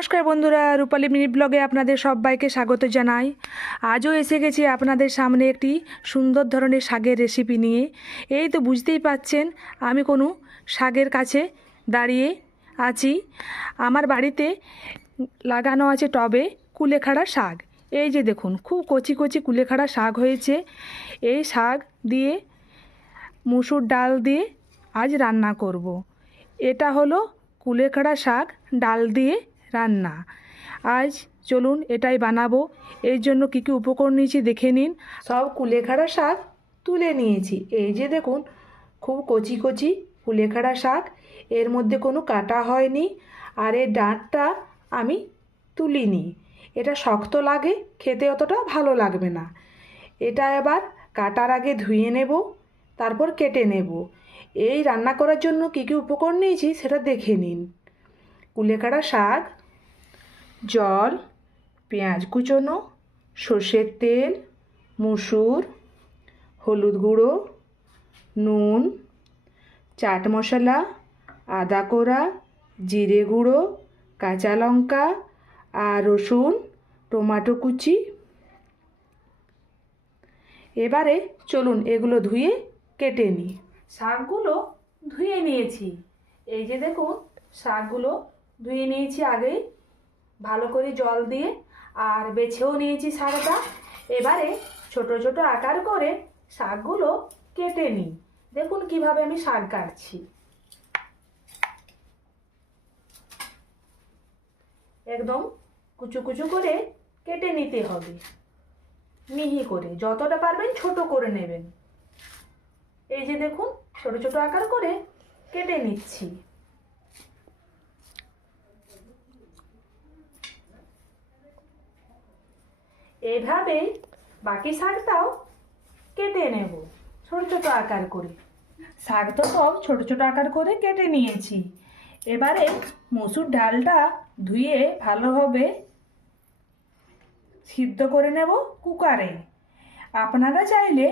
নমস্কার বন্ধুরা, রূপালী মিনি ব্লগে আপনাদের সবাইকে স্বাগত জানাই। আজও এসে গেছি আপনাদের সামনে একটি সুন্দর ধরনের শাকের রেসিপি নিয়ে। এই তো বুঝতেই পাচ্ছেন আমি কোনো শাকের কাছে দাঁড়িয়ে আছি। আমার বাড়িতে লাগানো আছে টবে কুলেখাড়া শাক। এই যে দেখুন, খুব কচি কচি কুলেখাড়া শাক হয়েছে। এই শাক দিয়ে মুসুর ডাল দিয়ে আজ রান্না করব। এটা হলো কুলেখাড়া শাক ডাল দিয়ে রান্না। আজ চলুন এটাই বানাবো। এর জন্য কী কী উপকরণ নিয়েছি দেখে নিন। সব কুলেখাড়া শাক তুলে নিয়েছি। এই যে দেখুন, খুব কচি কচি কুলেখাড়া শাক, এর মধ্যে কোনো কাটা হয়নি। আর এর ডাঁটটা আমি তুলিনি। এটা শক্ত লাগে, খেতে অতটা ভালো লাগবে না। এটা এবার কাটার আগে ধুয়ে নেব, তারপর কেটে নেব। এই রান্না করার জন্য কী কী উপকরণ নিয়েছি সেটা দেখে নিন। কুলেখাড়া শাক, জল, পেঁয়াজ কুচোনো, সর্ষের তেল, মুসুর, হলুদ গুঁড়ো, নুন, চাট মশলা, আদা কোড়া, জিরে গুঁড়ো, কাঁচা লঙ্কা আর রসুন, টমেটো কুচি। এবারে চলুন এগুলো ধুয়ে কেটে নিই। শাকগুলো ধুয়ে নিয়েছি। এই যে দেখুন, শাকগুলো ধুয়ে নিয়েছি আগেই ভালো করে জল দিয়ে, আর বেছেও নিয়েছি শাকটা। এবারে ছোট ছোট আকার করে শাকগুলো কেটে নিই। দেখুন কিভাবে আমি শাক কাটছি। একদম কুচু কুচু করে কেটে নিতে হবে, মিহি করে। যতটা পারবেন ছোট করে নেবেন। এই যে দেখুন, ছোট ছোট আকার করে কেটে নিচ্ছি। এইভাবে বাকি শাকটাও কেটে নেব ছোট ছোট আকার করে। শাক তো সব ছোট ছোট আকার করে কেটে নিয়েছি। এবারে মসুর ডালটা ধুয়ে ভালোভাবে সিদ্ধ করে নেব কুকারে। আপনারা চাইলে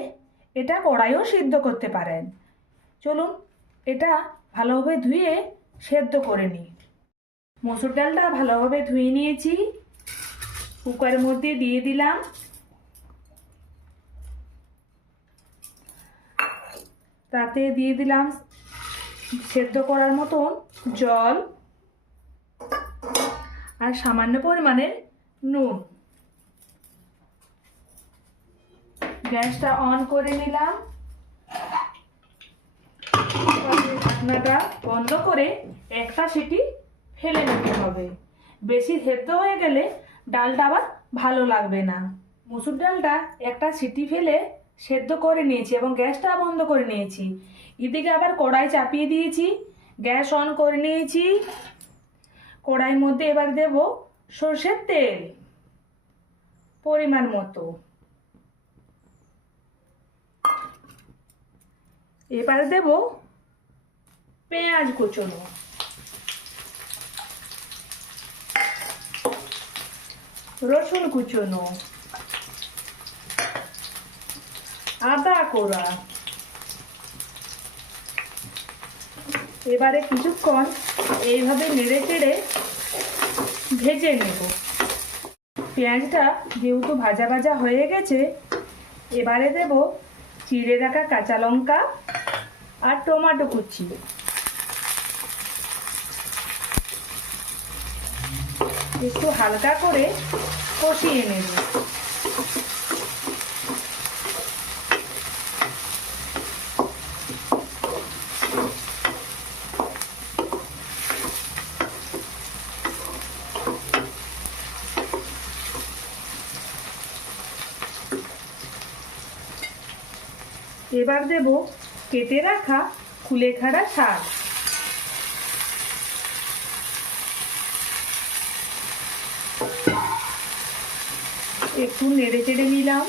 এটা কড়াইও সিদ্ধ করতে পারেন। চলুন এটা ভালোভাবে ধুয়ে সেদ্ধ করে নিই। মসুর ডালটা ভালোভাবে ধুয়ে নিয়েছি, কুকারের মধ্যে দিয়ে দিলাম। তাতে দিয়ে দিলাম সেদ্ধ করার মতন জল আর সামান্য পরিমাণের নুন। গ্যাসটা অন করে নিলাম। ঢাকনাটা বন্ধ করে একটা সিটি ফেলে নিতে হবে। বেশি সেদ্ধ হয়ে গেলে ডালটা আবার ভালো লাগবে না। মুসুর ডালটা একটা সিটি ফেলে সেদ্ধ করে নিয়েছি এবং গ্যাসটা বন্ধ করে নিয়েছি। এদিকে আবার কড়াই চাপিয়ে দিয়েছি, গ্যাস অন করে নিয়েছি। কড়াইয়ের মধ্যে এবার দেব সর্ষের তেল পরিমাণ মতো। এবার দেব পেঁয়াজ কুচোনো, রসুন কুচোনো, আদা কোড়া। এবারে কিছুক্ষণ এইভাবে নেড়ে চেড়ে ভেজে নেব। পেঁয়াজটা যেহেতু ভাজা ভাজা হয়ে গেছে, এবারে দেব চিড়ে রাখা কাঁচা লঙ্কা আর টমেটো কুচি। একটু হালকা করে কষিয়ে নেব। এবার দেব কেটে রাখা কুলেখাড়া শাক। একটু নেড়ে চেড়ে নিলাম।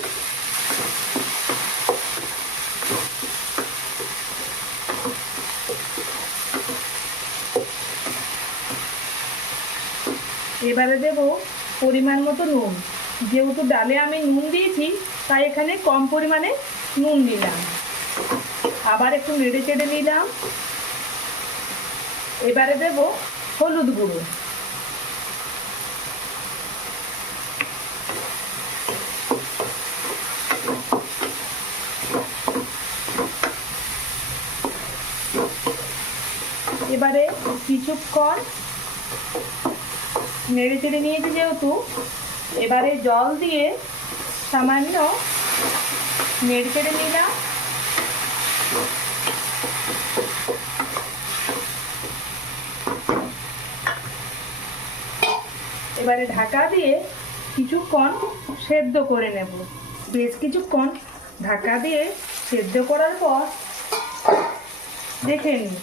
এবারে দেব পরিমাণ মতো নুন। যেহেতু ডালে আমি নুন দিয়েছি, তাই এখানে কম পরিমাণে নুন দিলাম। আবার একটু নেড়ে চেড়ে নিলাম। এবারে দেব হলুদ গুঁড়ো। এবারে কিছুক্ষণ নেড়ে চেড়ে নিয়েছি যেহেতু, এবারে জল দিয়ে সামান্য নেড়ে চেড়ে নিলাম। এবারে ঢাকা দিয়ে কিছুক্ষণ সেদ্ধ করে নেব। বেশ কিছুক্ষণ ঢাকা দিয়ে সেদ্ধ করার পর দেখে নিই,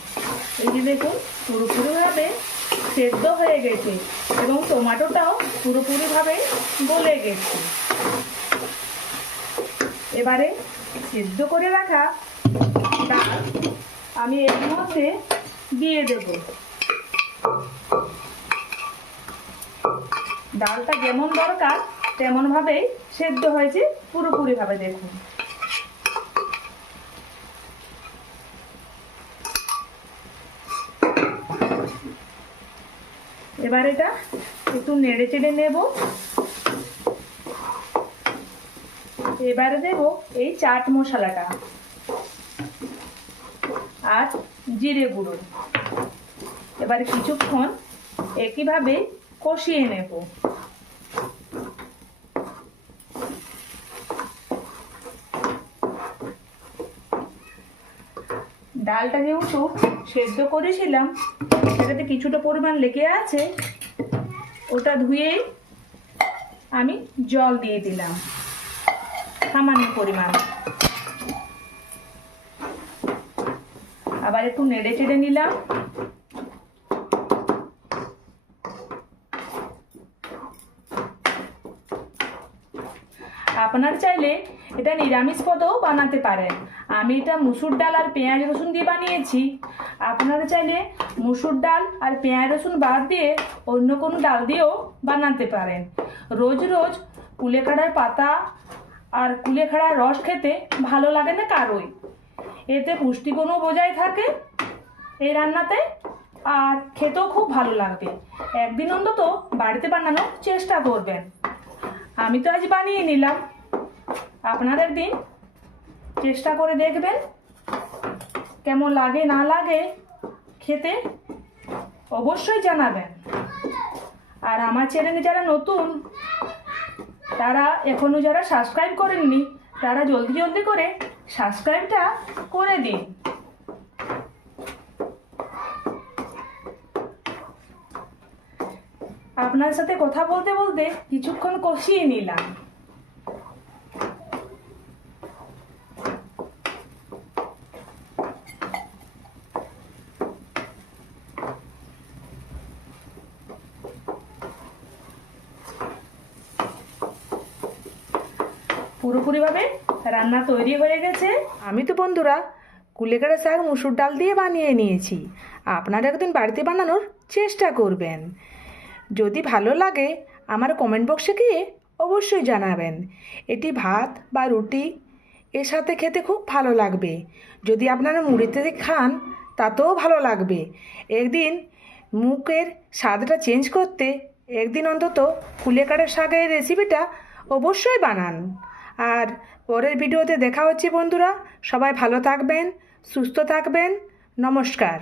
এই যে দেখুন পুরোপুরিভাবে সেদ্ধ হয়ে গেছে এবং টমেটোটাও পুরোপুরিভাবে গলে গেছে। এবারে সেদ্ধ করে রাখা ডাল আমি এর মধ্যে দিয়ে দেব। ডালটা যেমন দরকার তেমনভাবেই সেদ্ধ হয়েছে পুরোপুরিভাবে, দেখুন। এবার এটা একটু নেড়ে চেড়ে নেব। এবারে দেব এই চাট মশলাটা আর জিরে গুঁড়ো। এবারে কিছুক্ষণ একইভাবে কষিয়ে নেব। ডালটা যেহেতু সেদ্ধ করেছিলাম সেটাতে কিছুটা পরিমাণ লেগে আছে, ওটা ধুয়ে আমি জল দিয়ে দিলাম সামান্য পরিমাণ। আবার একটু নেড়ে চেড়ে নিলাম। আপনার চাইলে এটা নিরামিষ পদেও বানাতে পারেন। আমি এটা মুসুর ডাল আর পেঁয়াজ রসুন দিয়ে বানিয়েছি। আপনারা চাইলে মুসুর ডাল আর পেঁয়াজ রসুন বাদ দিয়ে অন্য কোনো ডাল দিয়েও বানাতে পারেন। রোজ রোজ কুলেখাড়ার পাতা আর কুলেখাড়ার রস খেতে ভালো লাগে না কারোই। এতে পুষ্টিগুণও বজায় থাকে এই রান্নাতে, আর খেতেও খুব ভালো লাগবে। একদিন অন্তত বাড়িতে বানানোর চেষ্টা করবেন। আমি তো আজ বানিয়ে নিলাম, আপনারা একদিন চেষ্টা করে দেখবেন কেমন লাগে না লাগে খেতে, অবশ্যই জানাবেন। আর আমার চ্যানেলে যারা নতুন, তারা এখনও যারা সাবস্ক্রাইব করেননি, তারা জলদি জলদি করে সাবস্ক্রাইবটা করে দিন। আপনার সাথে কথা বলতে বলতে কিছুক্ষণ কষিয়ে নিলাম। পুরোপুরিভাবে রান্না তৈরি হয়ে গেছে। আমি তো বন্ধুরা কুলেখাড়া শাক মুসুর ডাল দিয়ে বানিয়ে নিয়েছি। আপনারা একদিন বাড়িতে বানানোর চেষ্টা করবেন। যদি ভালো লাগে আমার কমেন্ট বক্সে গিয়ে অবশ্যই জানাবেন। এটি ভাত বা রুটি এর সাথে খেতে খুব ভালো লাগবে। যদি আপনারা মুড়িতে খান তাতেও ভালো লাগবে। একদিন মুখের স্বাদটা চেঞ্জ করতে একদিন অন্তত কুলেখাড়া শাকের রেসিপিটা অবশ্যই বানান। আর পরের ভিডিওতে দেখা হচ্ছে বন্ধুরা। সবাই ভালো থাকবেন, সুস্থ থাকবেন। নমস্কার।